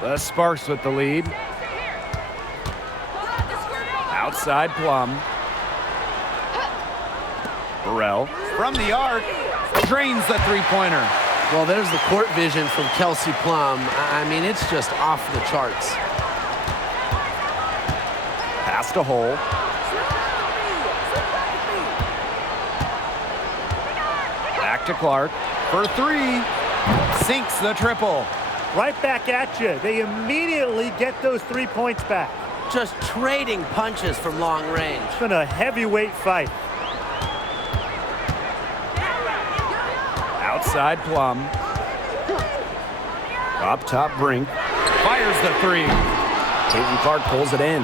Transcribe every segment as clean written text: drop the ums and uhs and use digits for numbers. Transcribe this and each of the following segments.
The Sparks with the lead. Outside Plum. Burrell from the arc. Drains the three-pointer. Well, there's the court vision from Kelsey Plum. I mean, it's just off the charts. Pass to Hole. Back to Clark for three. Sinks the triple. Right back at you. They immediately get those 3 points back. Just trading punches from long range. It's been a heavyweight fight. Outside Plum. Up top Brink. Fires the three. Caitlin Clark pulls it in.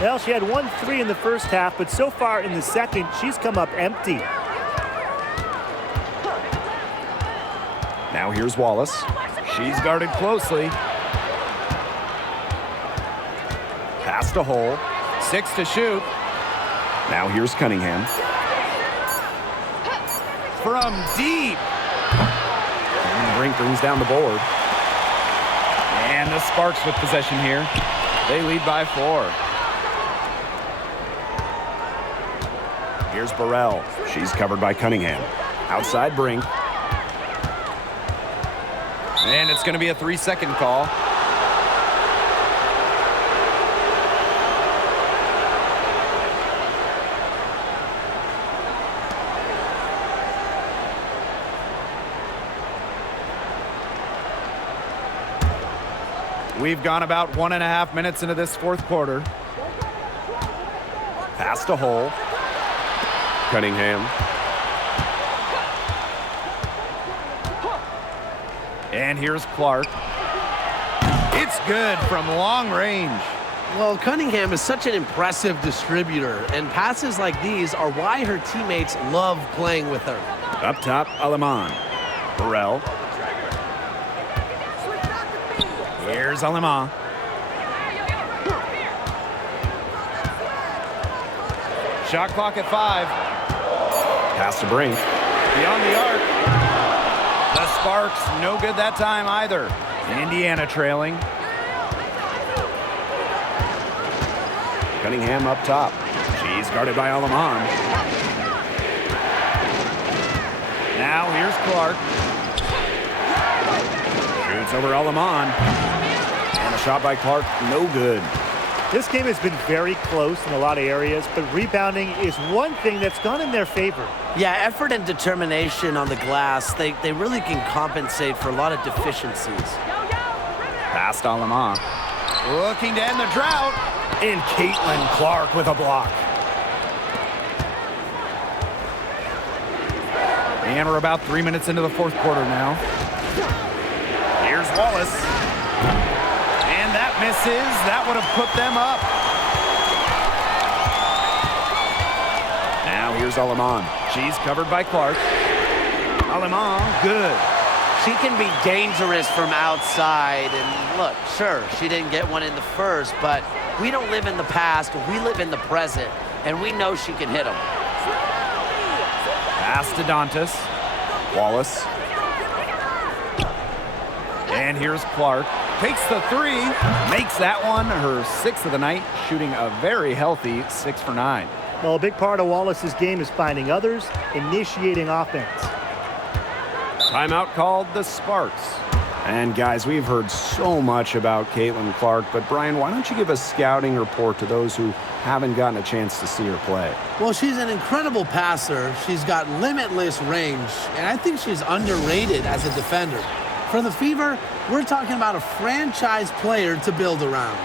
Well, she had 1 3 in the first half, but so far in the second, she's come up empty. Now here's Wallace. She's guarded closely. Pass to Hole. 6 to shoot. Now here's Cunningham. From deep. And Brink brings down the board. And the Sparks with possession here. They lead by 4. Here's Burrell. She's covered by Cunningham. Outside Brink. And it's going to be a 3-second call. We've gone about 1.5 minutes into this fourth quarter. Pass to Hole. Cunningham. And here's Clark. It's good from long range. Well, Cunningham is such an impressive distributor, and passes like these are why her teammates love playing with her. Up top, Aleman. Burrell. Here's Aleman. Shot clock at 5. Pass to Brink. Beyond the arc. The Sparks, no good that time either. Indiana trailing. Cunningham up top. She's guarded by Aleman. Now here's Clark. Shoots over Aleman. And a shot by Clark, no good. This game has been very close in a lot of areas, but rebounding is one thing that's gone in their favor. Yeah, effort and determination on the glass, they really can compensate for a lot of deficiencies. Past Aleman. Looking to end the drought. And Caitlin Clark with a block. And we're about 3 minutes into the fourth quarter now. Here's Wallace. And that misses. That would have put them up. Now here's Aleman. She's covered by Clark. Aleman, good. She can be dangerous from outside. And look, sure, she didn't get one in the first, but we don't live in the past. We live in the present, and we know she can hit them. Pass to Dantas. Wallace. And here's Clark. Takes the three. Makes that one her 6th of the night, shooting a very healthy 6 for 9. Well, a big part of Wallace's game is finding others, initiating offense. Timeout called the Sparks. And guys, we've heard so much about Caitlin Clark, but Brian, why don't you give a scouting report to those who haven't gotten a chance to see her play? Well, she's an incredible passer. She's got limitless range, and I think she's underrated as a defender. For the Fever, we're talking about a franchise player to build around.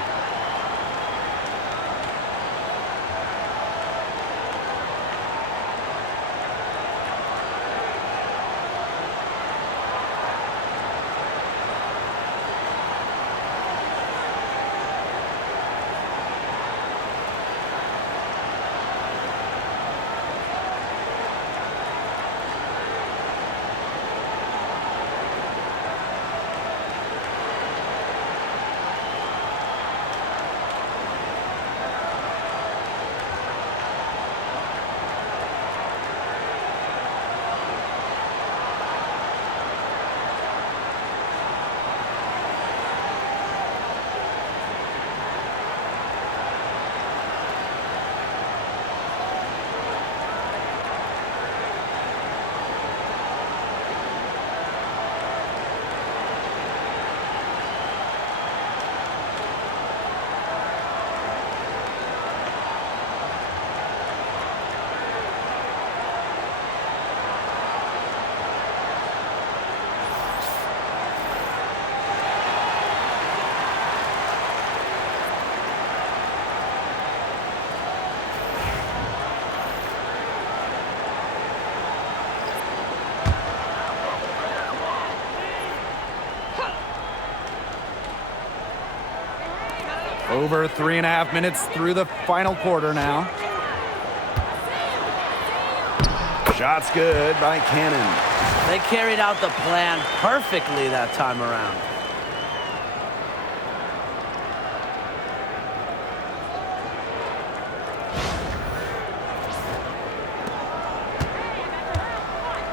Over 3.5 minutes through the final quarter now. Shot's good by Cannon. They carried out the plan perfectly that time around.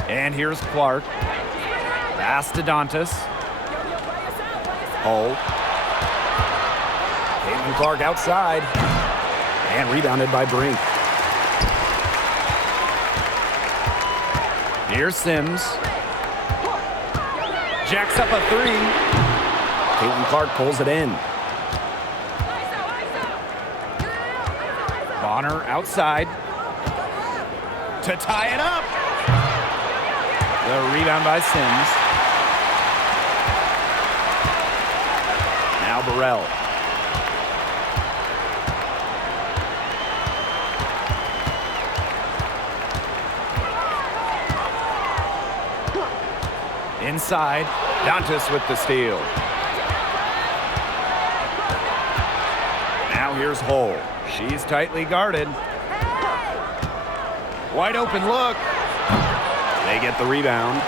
And here's Clark. Pass to Dantas. Hull. Caitlin Clark outside. And rebounded by Brink. Here's Sims. Jacks up a three. Caitlin Clark pulls it in. Bonner outside. To tie it up. The rebound by Sims. Now Burrell. Inside, Dantas with the steal. Now here's Hull. She's tightly guarded. Wide open look. They get the rebound.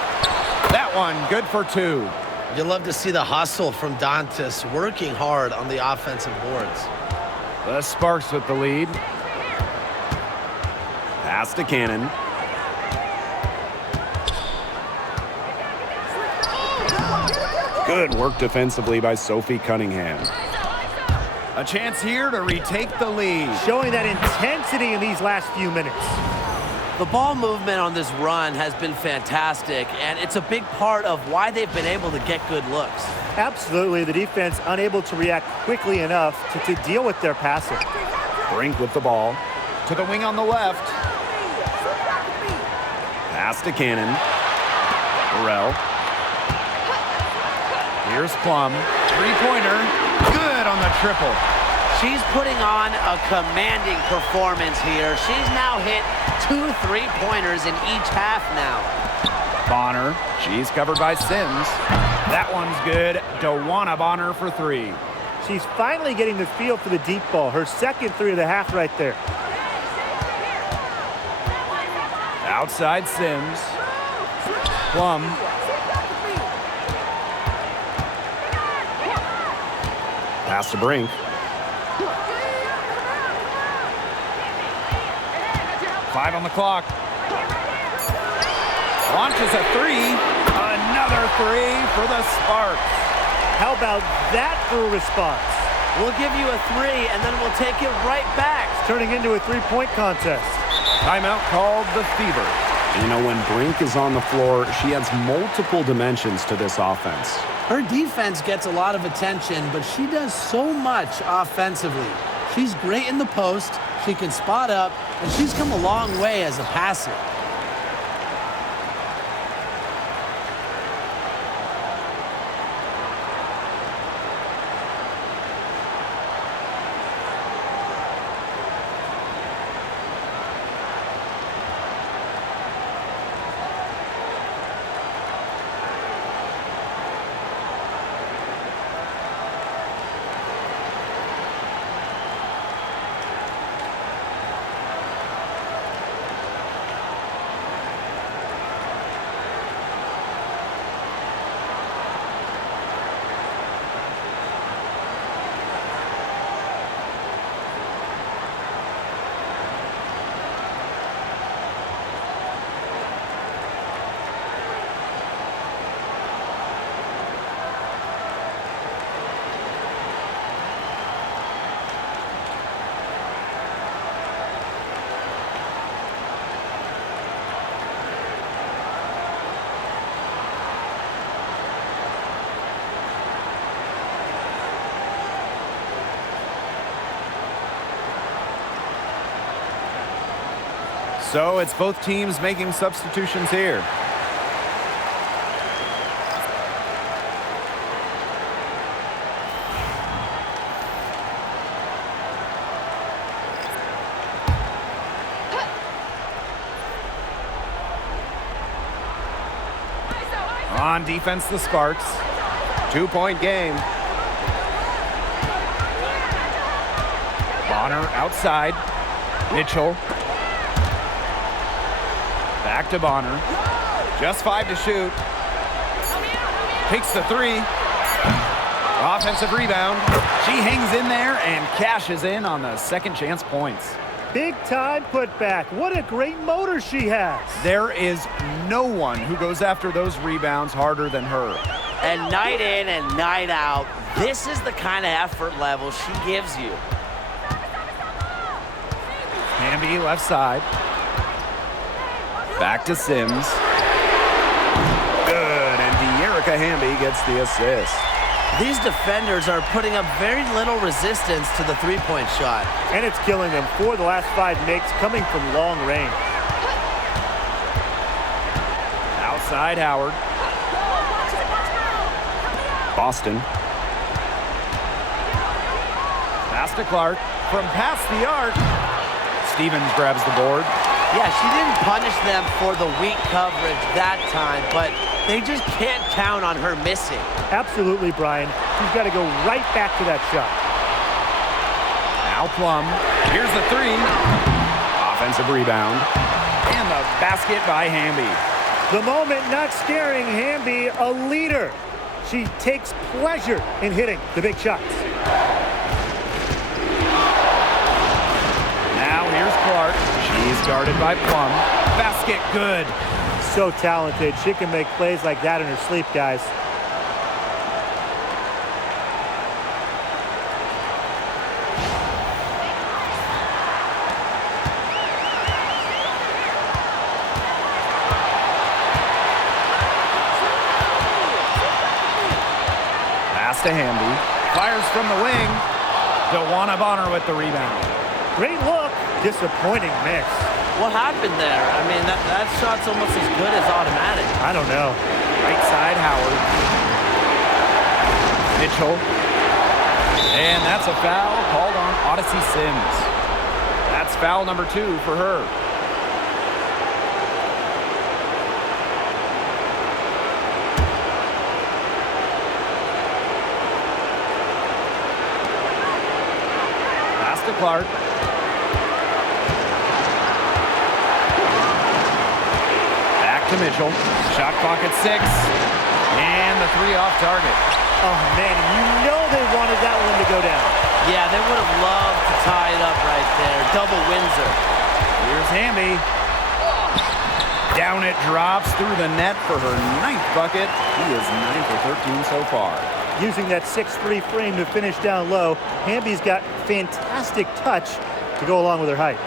That one good for two. You love to see the hustle from Dantas working hard on the offensive boards. The Sparks with the lead. Pass to Cannon. Good work defensively by Sophie Cunningham. A chance here to retake the lead. Showing that intensity in these last few minutes. The ball movement on this run has been fantastic, and it's a big part of why they've been able to get good looks. Absolutely, the defense unable to react quickly enough to deal with their passing. Brink with the ball. To the wing on the left. Pass to Cannon. Burrell. Here's Plum. Three-pointer. Good on the triple. She's putting on a commanding performance here. She's now hit 2 3-pointers in each half now. Bonner. She's covered by Sims. That one's good. Dewana Bonner for three. She's finally getting the feel for the deep ball. Her second three of the half right there. Outside Sims. Plum. Pass to Brink. Five on the clock. Launches a three. Another three for the Sparks. How about that for a response? We'll give you a three, and then we'll take it right back. It's turning into a three-point contest. Timeout called the Fever. You know, when Brink is on the floor, she adds multiple dimensions to this offense. Her defense gets a lot of attention, but she does so much offensively. She's great in the post, she can spot up, and she's come a long way as a passer. So it's both teams making substitutions here. On defense, the Sparks. 2-point game. Bonner outside. Mitchell. Back to Bonner. Just 5 to shoot. Takes the 3. Offensive rebound. She hangs in there and cashes in on the second chance points. Big time putback. What a great motor she has. There is no one who goes after those rebounds harder than her. And night in and night out, this is the kind of effort level she gives you. Hamby left side. Back to Sims. Good, and De'Erica Hamby gets the assist. These defenders are putting up very little resistance to the three-point shot. And it's killing them. 4 of the last 5 makes coming from long range. Outside Howard. Boston. Pass to Clark. From past the arc. Stevens grabs the board. Yeah, she didn't punish them for the weak coverage that time, but they just can't count on her missing. Absolutely, Brian. She's got to go right back to that shot. Now Plum. Here's the 3. Offensive rebound. And the basket by Hamby. The moment not scaring Hamby, a leader. She takes pleasure in hitting the big shots. Now here's Clark. She's guarded by Plum. Basket good. So talented. She can make plays like that in her sleep, guys. Pass to Hamby. Fires from the wing. DeWanna Bonner with the rebound. Great look. Disappointing miss. What happened there? I mean, that shot's almost as good as automatic. I don't know. Right side Howard. Mitchell. And that's a foul called on Odyssey Sims. That's foul number 2 for her. Pass to Clark. To Mitchell. Shot clock at 6. And the 3 off target. Oh, man, you know they wanted that one to go down. Yeah, they would have loved to tie it up right there. Double Windsor. Here's Hamby. Down it drops through the net for her 9th bucket. He is 9 for 13 so far. Using that 6'3" frame to finish down low, Hamby's got fantastic touch to go along with her height.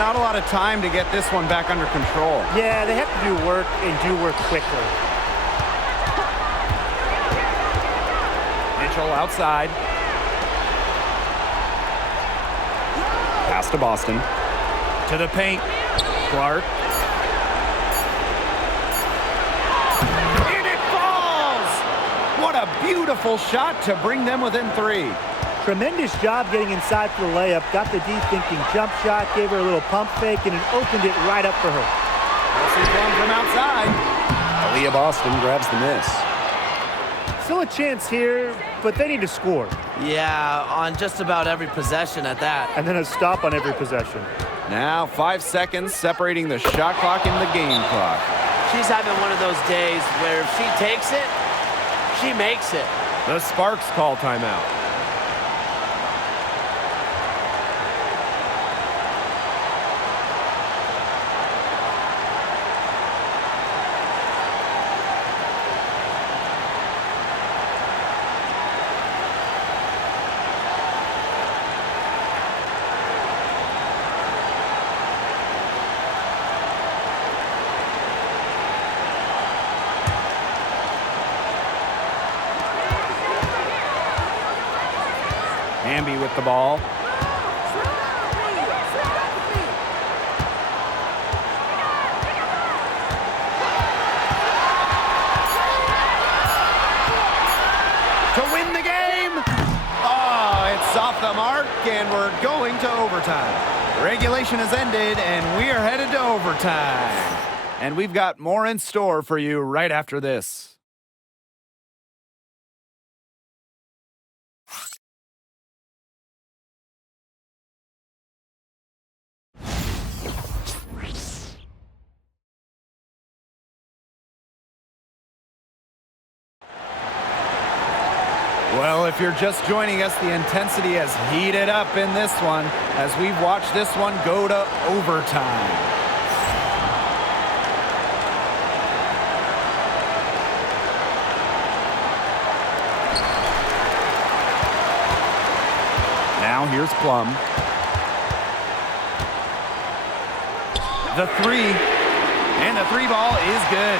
Not a lot of time to get this one back under control. Yeah, they have to do work and do work quickly. Mitchell outside. Pass to Boston. To the paint. Clark. And it falls! What a beautiful shot to bring them within 3. Tremendous job getting inside for the layup. Got the deep-thinking jump shot, gave her a little pump fake, and it opened it right up for her. Kelsey Plum from outside. Aaliyah Boston grabs the miss. Still a chance here, but they need to score. Yeah, on just about every possession at that. And then a stop on every possession. Now 5 seconds separating the shot clock and the game clock. She's having one of those days where if she takes it, she makes it. The Sparks call timeout. Hamby with the ball. To win the game! Oh, it's off the mark, and we're going to overtime. Regulation has ended, and we are headed to overtime. And we've got more in store for you right after this. Well, if you're just joining us, the intensity has heated up in this one as we've watched this one go to overtime. Now here's Plum. The three, and the three ball is good.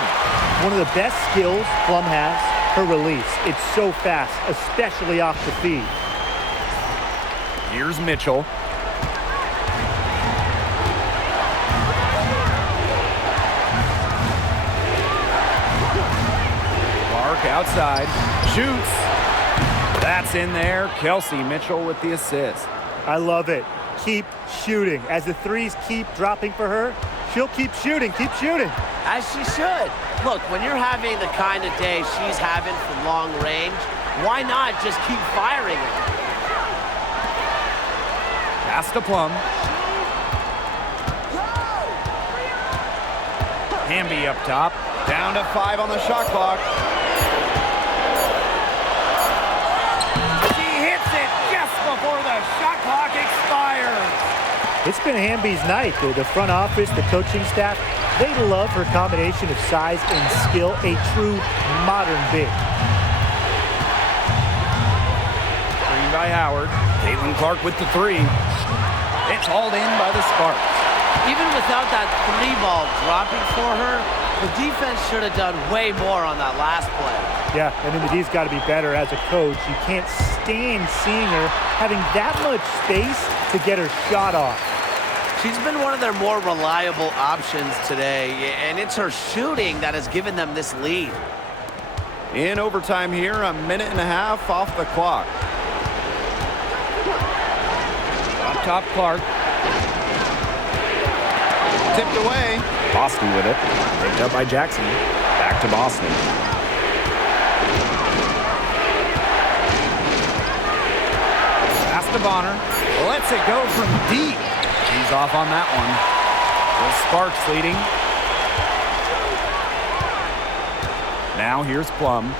One of the best skills Plum has, her release. It's so fast, especially off the feed. Here's Mitchell. Clark outside, shoots. That's in there. Kelsey Mitchell with the assist. I love it. Keep shooting. As the threes keep dropping for her, she'll keep shooting, keep shooting. As she should. Look, when you're having the kind of day she's having from long range, why not just keep firing it? Pass to Plum. Hamby up top. Down to 5 on the shot clock. She hits it just before the shot clock expires. It's been Hamby's night. The front office, the coaching staff, they love her combination of size and skill, a true modern big. Screen by Howard. Caitlin Clark with the three. It's hauled in by the Sparks. Even without that three ball dropping for her, the defense should have done way more on that last play. Yeah, and then the D's got to be better as a coach. You can't stand seeing her having that much space to get her shot off. She's been one of their more reliable options today, and it's her shooting that has given them this lead. In overtime here, 1.5 minutes off the clock. Up top, Clark. Tipped away. Boston with it. Picked up by Jackson. Back to Boston. Pass to Bonner. Lets it go from deep. He's off on that one. The Sparks leading. Now here's Plum.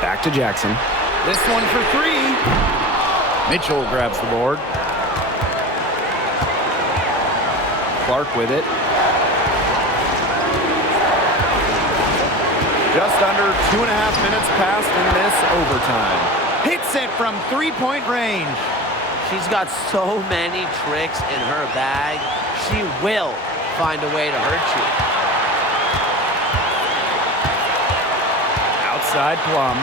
Back to Jackson. This one for 3. Mitchell grabs the board. Clark with it. Just under 2.5 minutes passed in this overtime. Hits it from three-point range. She's got so many tricks in her bag. She will find a way to hurt you. Outside Plum.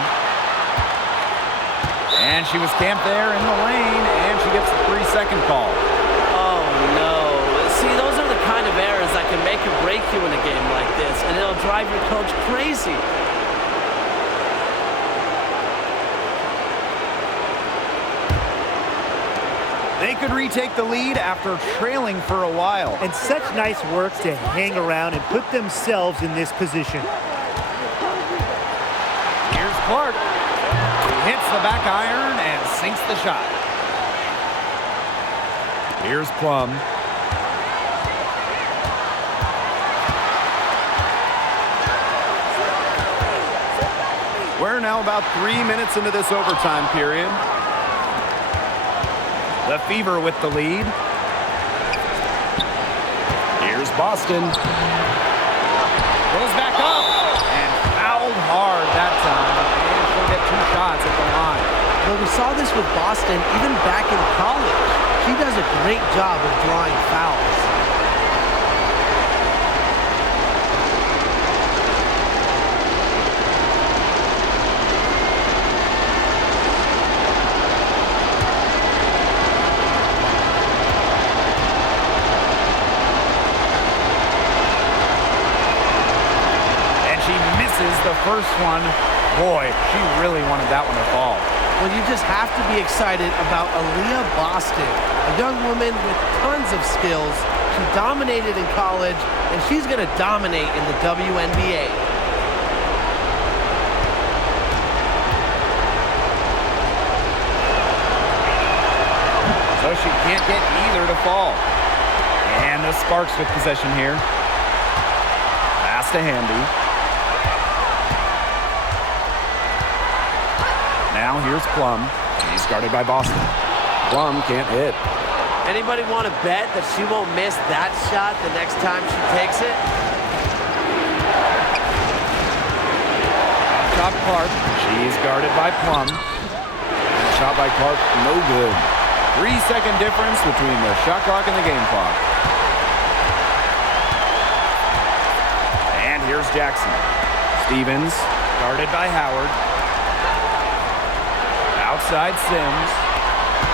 And she was camped there in the lane, and she gets the 3-second call. Oh, no. See, those are the kind of errors that can make or break you in a game like this, and it'll drive your coach crazy. They could retake the lead after trailing for a while. And such nice work to hang around and put themselves in this position. Here's Clark. He hits the back iron and sinks the shot. Here's Plum. We're now about 3 minutes into this overtime period. The Fever with the lead. Here's Boston. Goes back up and fouled hard that time. And she'll get 2 shots at the line. Well, we saw this with Boston even back in college. She does a great job of drawing fouls. The first one, boy, she really wanted that one to fall. Well, you just have to be excited about Aaliyah Boston, a young woman with tons of skills. She dominated in college, and she's going to dominate in the WNBA. So she can't get either to fall. And the Sparks with possession here. Pass to Hamby. Now here's Plum. She's guarded by Boston. Plum can't hit. Anybody want to bet that she won't miss that shot the next time she takes it? Top Clark. She's guarded by Plum. Shot by Clark, no good. 3-second difference between the shot clock and the game clock. And here's Jackson. Stevens, guarded by Howard. Outside Sims.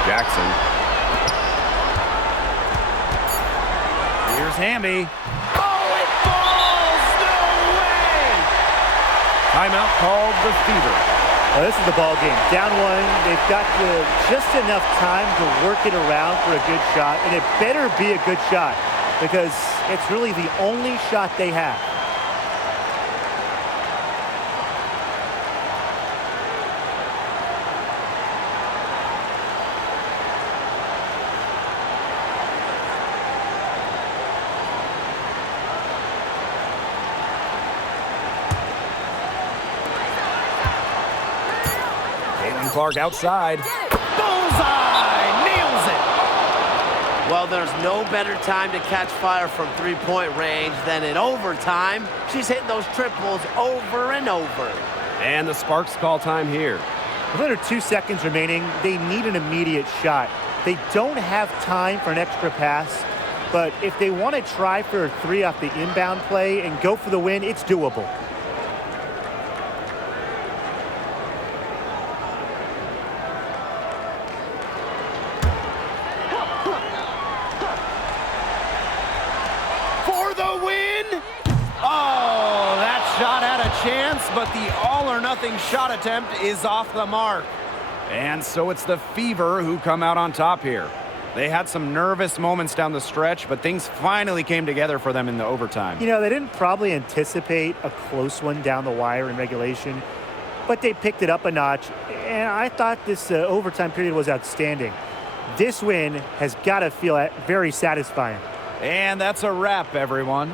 Jackson. Here's Hamby. Oh, it falls! No way! Timeout called the Fever. Well, this is the ball game. Down one, they've got just enough time to work it around for a good shot, and it better be a good shot because it's really the only shot they have. Clark outside. Bullseye! Nails it! Well, there's no better time to catch fire from three-point range than in overtime. She's hitting those triples over and over. And the Sparks call time here. With under 2 seconds remaining, they need an immediate shot. They don't have time for an extra pass, but if they want to try for a three off the inbound play and go for the win, it's doable. Chance, but the all-or-nothing shot attempt is off the mark. And so it's the Fever who come out on top here. They had some nervous moments down the stretch, but things finally came together for them in the overtime. You know, they didn't probably anticipate a close one down the wire in regulation, but they picked it up a notch, and I thought this overtime period was outstanding. This win has got to feel very satisfying. And that's a wrap, everyone.